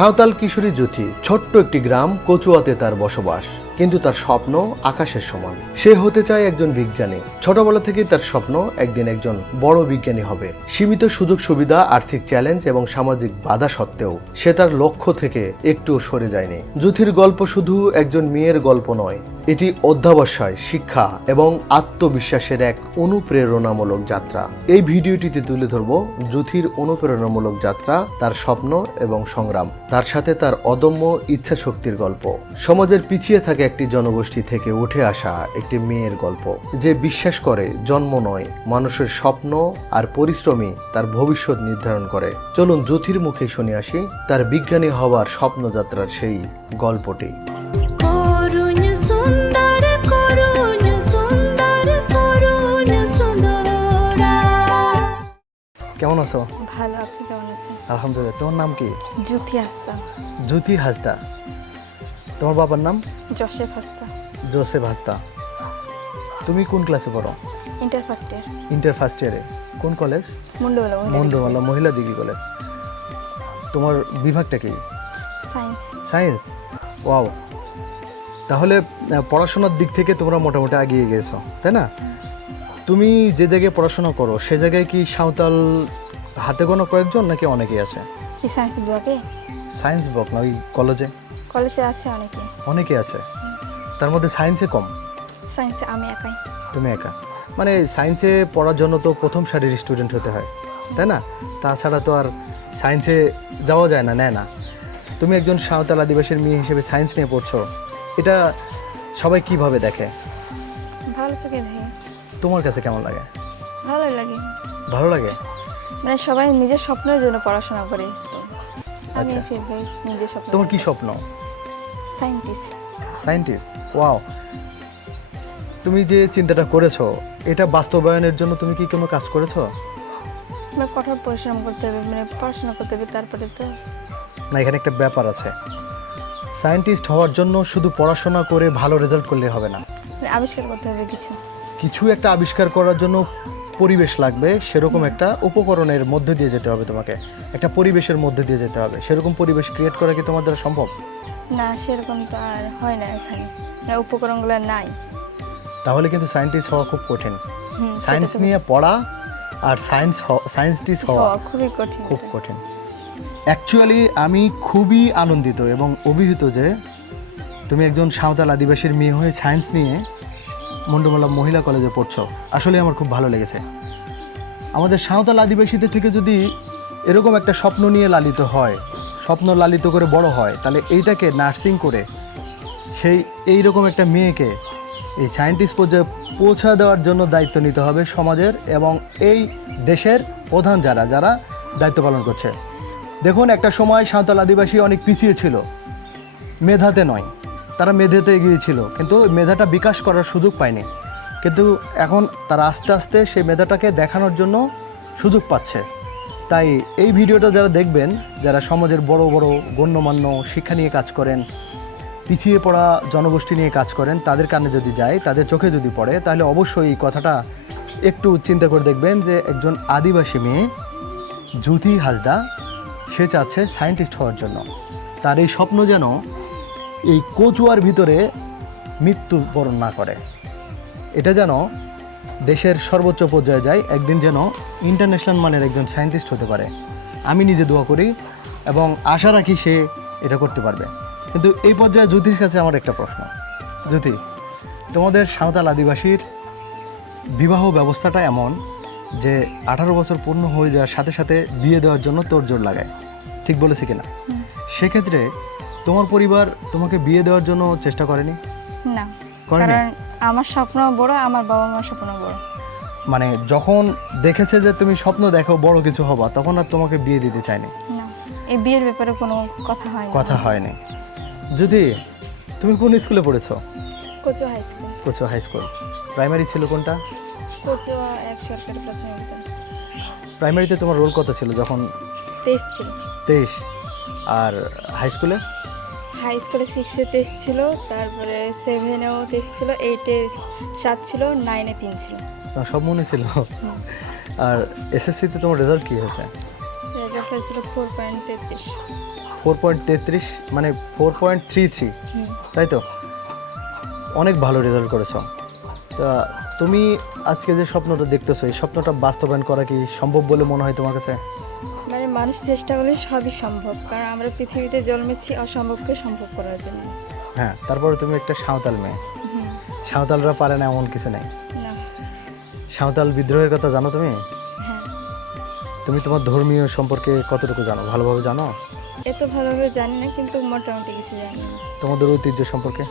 সাঁওতাল কিশোরী জ্যোতি ছোট্ট একটি গ্রাম কচুয়াতে তার বসবাস, কিন্তু তার স্বপ্ন আকাশের সমান। সে হতে চায় একজন বিজ্ঞানী। ছোটবেলা থেকেই তার স্বপ্ন একদিন একজন বড় বিজ্ঞানী হবে। সীমিত সুযোগ সুবিধা, আর্থিক চ্যালেঞ্জ এবং সামাজিক বাধা সত্ত্বেও সে তার লক্ষ্য থেকে একটুও সরে যায়নি। জ্যোতির গল্প শুধু একজন মেয়ের গল্প নয়, এটি অধ্যাবসায়, শিক্ষা এবং আত্মবিশ্বাসের এক অনুপ্রেরণামূলক যাত্রা। এই ভিডিওটিতে তুলে ধরব জ্যোতির অনুপ্রেরণামূলক যাত্রা, তার স্বপ্ন এবং সংগ্রাম, তার সাথে তার অদম্য ইচ্ছাশক্তির গল্প। সমাজের পিছিয়ে থাকা একটি জনগোষ্ঠী থেকে উঠে আসা একটি মেয়ের গল্প, যে বিশ্বাস করে জন্ম নয়, মানুষের স্বপ্ন আর পরিশ্রমই তার ভবিষ্যৎ নির্ধারণ করে। চলুন জ্যোতির মুখে শুনে আসি তার বিজ্ঞানী হওয়ার স্বপ্নযাত্রার সেই গল্পটি। কেমন আছো? ভালো, আপনি কেমন আছেন? আলহামদুলিল্লাহ। তোমার নাম কি? জ্যোতি হাসদা। জ্যোতি হাসদা। তোমার বাবার নাম? জোসেফ হাসদা। জোসেফ হাসদা। তুমি কোন ক্লাসে পড়ো? Inter first year. Inter first ইয়ারে। কোন কলেজ? মুন্ডমালা মহিলা ডিগ্রি কলেজ। তোমার বিভাগটা কি? সায়েন্স। সায়েন্স। ওয়াও, তাহলে পড়াশোনার দিক থেকে তোমরা মোটামুটি এগিয়ে গেছো, তাই না? তুমি যে জায়গায় পড়াশোনা করো সে জায়গায় কি সাঁওতাল হাতে গোনা কয়েকজন নাকি অনেকেই আছে? কি সায়েন্স বিভাগে? সায়েন্স বিভাগ না, ওই কলেজে? কলেজে আছে অনেকে। অনেকে আছে, তার মধ্যে সায়েন্সে কম? সায়েন্সে আমি একাই। তুমি একা? মানে সায়েন্সে পড়ার জন্য তো প্রথম সারির স্টুডেন্ট হতে হয়, তাই না? তাছাড়া তো আর সায়েন্সে যাওয়া যায় না, নেয় না। তুমি একজন সাঁওতাল আদিবাসীর মেয়ে হিসেবে সায়েন্স নিয়ে পড়ছো, এটা সবাই কিভাবে দেখে? ভালো চোখে দেখে। তোমার কাছে কেমন লাগে? ভালো লাগে। ভালো লাগে? মানে সবাই নিজের স্বপ্নের জন্য পড়াশোনা করে, তো আমি আচ্ছা। সেভাবে নিজের স্বপ্ন। তোমার কি স্বপ্ন? সায়েন্টিস্ট। সায়েন্টিস্ট। ওয়াও, তুমি যে চিন্তাটা করেছো এটা বাস্তবায়নের জন্য তুমি কি কোনো কাজ করেছো? আমার কঠোর পরিশ্রম করতে হবে, মানে পড়াশোনা করতে হবে, তারপরে তো। না, এখানে একটা ব্যাপার আছে। সায়েন্টিস্ট হওয়ার জন্য শুধু পড়াশোনা করে ভালো রেজাল্ট করলে হবে না, মানে আবিষ্কার করতে হবে কিছু একটা আবিষ্কার করার জন্য পরিবেশ লাগবে। সেরকম একটা উপকরণের মধ্যে দিয়ে যেতে হবে, তোমাকে একটা পরিবেশের মধ্যে দিয়ে যেতে হবে। সেরকম পরিবেশ ক্রিয়েট করা কি তোমার দ্বারা সম্ভব? না, সেরকম তো আর হয় না এখানে, মানে উপকরণগুলো নাই। তাহলে কিন্তু সায়েন্টিস্ট হওয়া খুব কঠিন। সায়েন্স সেটা তো নিয়ে পড়া আর সায়েন্টিস্ট হওয়া খুবই কঠিন। খুব কঠিন। অ্যাকচুয়ালি আমি খুবই আনন্দিত এবং অভিভূত যে তুমি একজন সাঁওতাল আদিবাসীর মেয়ে হয়ে সায়েন্স নিয়ে মুন্ডমালা মহিলা কলেজে পড়ছো। আসলে আমার খুব ভালো লেগেছে। আমাদের সাঁওতাল আদিবাসীদের থেকে যদি এরকম একটা স্বপ্ন নিয়ে লালিত হয়, স্বপ্ন লালিত করে বড় হয়, তাহলে এইটাকে নার্সিং করে এইরকম একটা মেয়েকে এই সায়েন্টিস্ট পর্যায়ে পৌঁছা দেওয়ার জন্য দায়িত্ব নিতে হবে সমাজের এবং এই দেশের প্রধান যারা দায়িত্ব পালন করছে। দেখুন, একটা সময় সাঁওতাল আদিবাসী অনেক পিছিয়ে ছিল, মেধাতে নয়, তারা মেধাতে এগিয়েছিল, কিন্তু মেধাটা বিকাশ করার সুযোগ পায়নি। কিন্তু এখন তারা আস্তে আস্তে সেই মেধাটাকে দেখানোর জন্য সুযোগ পাচ্ছে। তাই এই ভিডিওটা যারা দেখবেন, যারা সমাজের বড় বড় গণ্যমান্য শিক্ষা নিয়ে কাজ করেন, পিছিয়ে পড়া জনগোষ্ঠী নিয়ে কাজ করেন, তাদের কানে যদি যায়, তাদের চোখে যদি পড়ে, তাহলে অবশ্যই এই কথাটা একটু চিন্তা করে দেখবেন যে একজন আদিবাসী মেয়ে জ্যোতি হাসদা, সে চাচ্ছে সায়েন্টিস্ট হওয়ার জন্য। তার এই স্বপ্ন যেন এই কচুয়ার ভিতরে মৃত্যুবরণ না করে, এটা যেন দেশের সর্বোচ্চ পর্যায়ে যায়, একদিন যেন ইন্টারন্যাশনাল মানের একজন সায়েন্টিস্ট হতে পারে। আমি নিজে দোয়া করি এবং আশা রাখি সে এটা করতে পারবে। কিন্তু এই পর্যায়ে জ্যোতির কাছে আমার একটা প্রশ্ন। জ্যোতি, তোমাদের সাঁওতাল আদিবাসীর বিবাহ ব্যবস্থাটা এমন যে 18 বছর পূর্ণ হয়ে যাওয়ার সাথে সাথে বিয়ে দেওয়ার জন্য তোড়জোড় লাগায়, ঠিক বলেছে কিনা? সেক্ষেত্রে তোমার পরিবার তোমাকে বিয়ে দেওয়ার জন্য চেষ্টা করেনি? না, করেনি? কারণ আমার স্বপ্ন বড়, আমার বাবা মার স্বপ্ন বড়। মানে যখন দেখেছে যে তুমি স্বপ্ন দেখো বড় কিছু হবা, তখন আর তোমাকে বিয়ে দিতে চায়নি? না, এই বিয়ের ব্যাপারে কোনো কথা হয়নি। যদি তুমি কোন স্কুলে পড়েছো? Kachua high school. Kachua high school. Primary ছিল কোনটা? কচুয়া এক সরকারি প্রাথমিক বিদ্যালয়। প্রাইমারিতে তোমার রোল কত ছিল যখন? 23 ছিল। 23। আর হাই স্কুলে? হাই স্কুলে 6-এ 23 ছিল, তারপরে 7-এও 23 ছিল, 8-এ 7 ছিল, 9-এ 3 ছিল। তোমার সব মনে ছিল? আর এসএসসিতে তোমার রেজাল্ট কি হয়েছে? রেজাল্ট হয়েছিল 4.33। 4.33 মানে 4.33, তাই তো? অনেক ভালো রেজাল্ট করেছো। তা তুমি আজকে যে স্বপ্নটা দেখতেছো, এই স্বপ্নটা বাস্তবায়ন করা কি সম্ভব বলে মনে হয় তোমার কাছে? মানে মানুষ চেষ্টা করলে সবই সম্ভব, কারণ আমরা পৃথিবীতে জন্মেছি অসম্ভবকে সম্ভব করার জন্য। হ্যাঁ, তারপরে তুমি একটা সাঁওতাল মেয়ে। সাঁওতালরা পারে না এমন কিছু নেই। না। সাঁওতাল বিদ্রোহের কথা জানো তুমি? হ্যাঁ, তুমি তোমার ধর্মীয় সম্পর্কে কতটুকু জানো, ভালোভাবে জানো? এত ভালোভাবে জানি না, কিন্তু মোটামুটি কিছু জানি। তোমাদের ঐতিহ্য সম্পর্কে?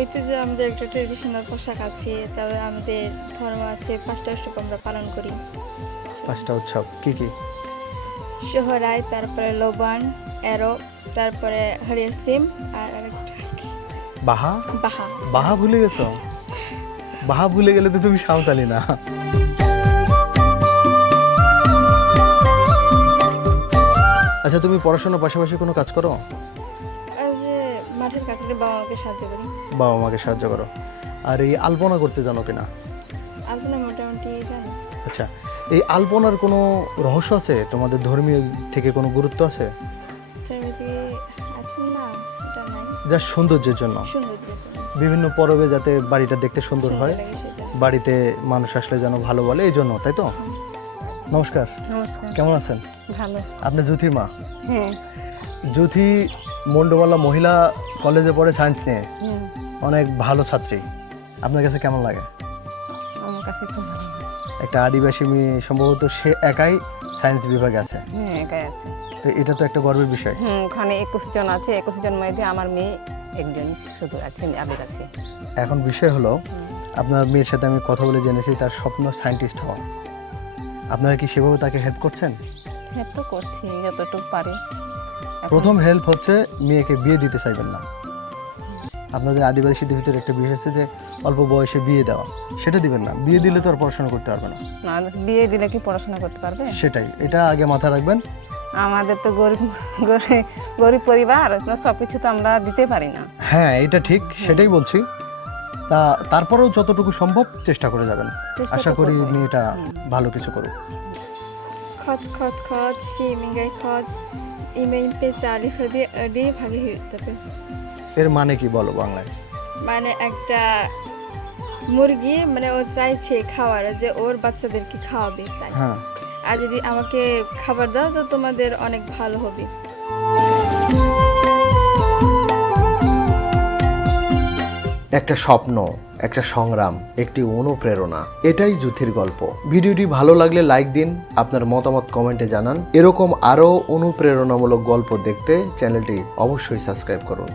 ঐতিহ্য আমাদের একটা ট্রেডিশনাল পোশাক আছে, তারপরে আমাদের ধর্ম আছে, 5টা উৎসব আমরা পালন করি। 5টা উৎসব কি কি? সোহরাই, তারপরে লোবান, এরো, তারপরে হরিয়ার সিম, আর আরেকটা কি? বাহা? বাহা। বাহা ভুলে গেছো? বাহা ভুলে গেলে তো তুমি সাঁওতালি না। আচ্ছা, তুমি পড়াশোনার পাশাপাশি কোনো কাজ করো? আর যে মাঠের কাজ করে বাবা মাকে সাহায্য করি। বাবা মাকে সাহায্য করো। আর এই আলপনা করতে জানো কিনা? আলপনা মোটামুটি জানি। আচ্ছা, এই আলপনার কোনো রহস্য আছে? তোমাদের ধর্মীয় থেকে কোনো গুরুত্ব আছে? তার মধ্যে আছে না, এটা নাই। যা সৌন্দর্যের জন্য, সৌন্দর্য বিভিন্ন পরবে যাতে বাড়িটা দেখতে সুন্দর হয়, লাগে সেজন্য। বাড়িতে মানুষ আসলে যেন ভালো বলে, এই জন্য, তাই তো? নমস্কার, নমস্কার। কেমন আছেন? ভালো। আপনি জ্যোতির মা? হ্যাঁ। জ্যোতি মন্ডমালা মহিলা কলেজে পড়ে সায়েন্স নিয়ে, হুম, অনেক ভালো ছাত্রী। আপনার কাছে কেমন লাগে? আমার কাছে খুব ভালো লাগে। একটা আদিবাসী মেয়ে, সম্ভবত সে একাই সায়েন্স বিভাগে আছে, হ্যাঁ, একাই আছে। তো এটা তো একটা গর্বের বিষয়। ওখানে 21 জন আছে, 21 জন মধ্যে আমার মেয়ে একজন শুধু আছে, আবেগ আছে। এখন বিষয় হলো, আপনার মেয়ের সাথে আমি কথা বলে জেনেছি তার স্বপ্ন সায়েন্টিস্ট হওয়া। আপনারা কি সেভাবে তাকে হেল্প করছেন? হেল্প তো করছি যতটুকু পারি। এখন প্রথম হেল্প হচ্ছে মেয়েকে বিয়ে দিতে চাইবেন না। আপনাদের আদিবাসীদের ভিতরে একটা বিষয় আছে যে অল্প বয়সে বিয়ে দেওয়া, সেটা দিবেন না। বিয়ে দিলে তো আর পড়াশোনা করতে পারবে না। না, বিয়ে দিলে কি পড়াশোনা করতে পারবে? সেটাই, এটা আগে মাথায় রাখবেন। আমাদের তো গরিব গরিব গরিব পরিবার, সব কিছু তো আমরা দিতে পারি না। হ্যাঁ, এটা ঠিক, সেটাই বলছি। তা তারপরেও যতটুকু সম্ভব চেষ্টা করে যাবেন। চেষ্টা আশা তো করি করবোই। মেয়েটা ভালো কিছু করুক। খত খত খত শিমিঙ্গাই খত ইমেইন পে চালি খদি আডি ভাগে হইতে। এর মানে কি বলো বাংলায়? মানে একটা মুরগি, মানে ও চাইছে খাওয়ার, যে ওর বাচ্চাদেরকে খাওয়াবে, তাই। হ্যাঁ, আর যদি আমাকে খাবার দাও তো তোমাদের অনেক ভালো হবে। একটা স্বপ্ন, একটা সংগ্রাম, একটি অনুপ্রেরণা, এটাই জ্যোতির গল্প। ভিডিওটি ভালো লাগলে লাইক দিন, আপনার মতামত কমেন্টে জানান। এরকম আরও অনুপ্রেরণামূলক গল্প দেখতে চ্যানেলটি অবশ্যই সাবস্ক্রাইব করুন।